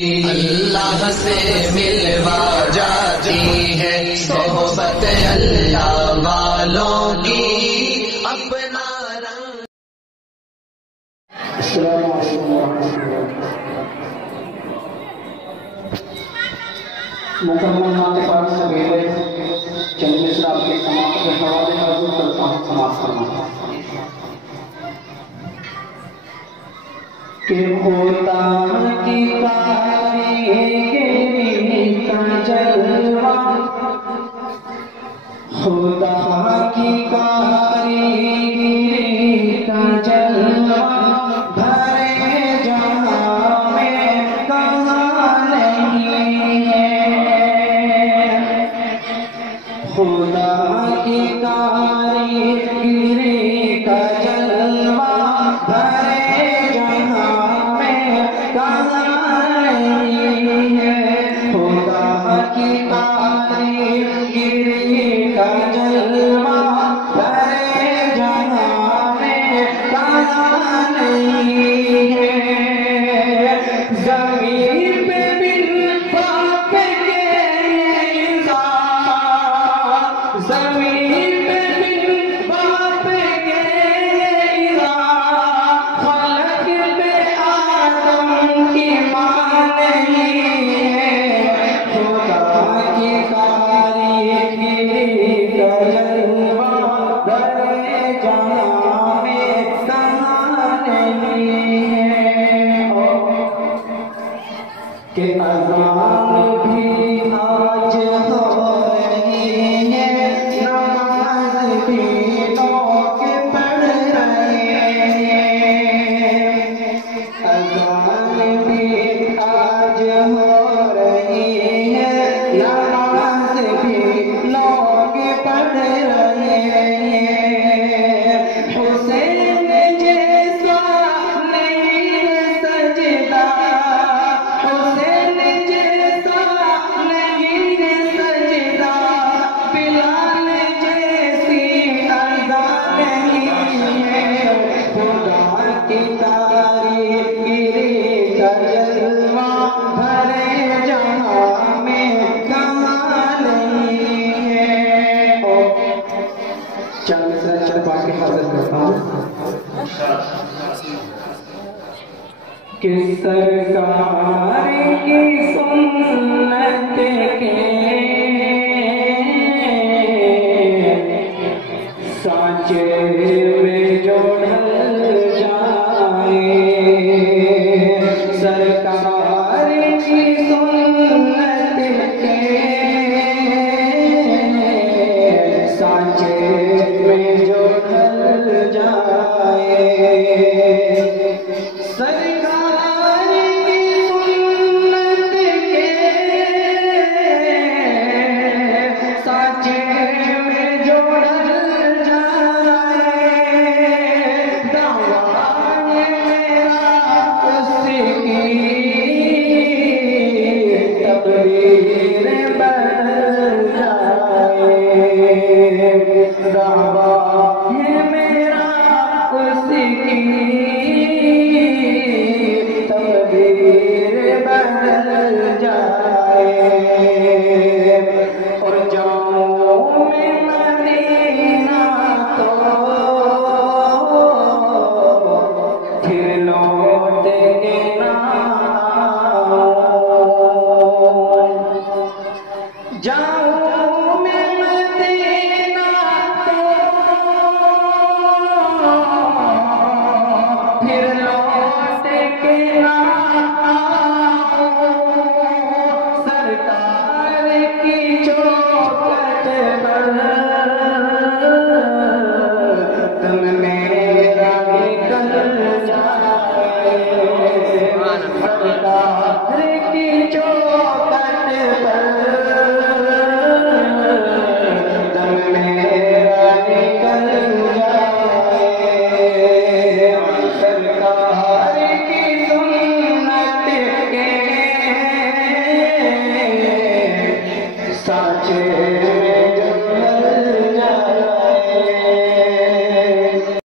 اللہ سے ملوا جاتی ہے صحبت اللہ والوں کی اپنا رنگ. السلام علیکم ورحمۃ اللہ. مکمل ناطقات سے پہلے چند مصرع آپ کے سماعت کے حوالے حاضر کرتا ہوں. سماعت فرما کہ خدا کی کاریگری کا جلوہ، خدا کی کاریگری کا جلوہ بھرے جہاں میں کہاں نہیں ہے. خدا کی کاریگری کا جلوہ بھرے جہاں میں کہاں نہیں ہے. خدا کی کاریگری کا جلوہ بھرے جہاں میں کہاں نہیں ہے. زمین پہ بن باپ کے انسان، زمین پہ بن باپ کے انسان، خلق پہ آدم کی ماں نہیں ہے. خدا کی کاریگری کا جلوہ بھرے جہاں میں کہاں نہیں ہے. کہ اذان بھی آج ہو رہی ہے، نماز بھی لوگ پڑھ رہے ہیں. اذان بھی آج ہو رہی ہے، نماز بھی لوگ پڑھ رہے ہیں. حسین جیسا نہیں سجدہ، حسین جیسا نہیں سجدہ، بلال جیسی ادا نہیں ہے. خدا کی کاریگری کا جلوہ بھرے جہاں میں کہاں نہیں ہے. چند سے چپا کے حاضر کرتا ہوں کہ سرکار کی سنت کے سانچے میں جو ڈھل جائے، سرکار کی سنت کے سانچے میں جو ڈھل جائے. سرکار کی سنت کے سانچے میں جو ڈھل جائے، دعویٰ میرا اس کی تقدیر بدل جائے. دعویٰ میرا اس کی تقدیر بدل جائے. اور جاؤں میں مدینہ تو پھر لوٹ کے نہ آؤں. جاؤں میں مدینہ تو پھر لوٹ کے نہ آؤں. سرکار کی چوکھٹ پر تم میرا نکل جائے. سرکار کی چوکھٹ پر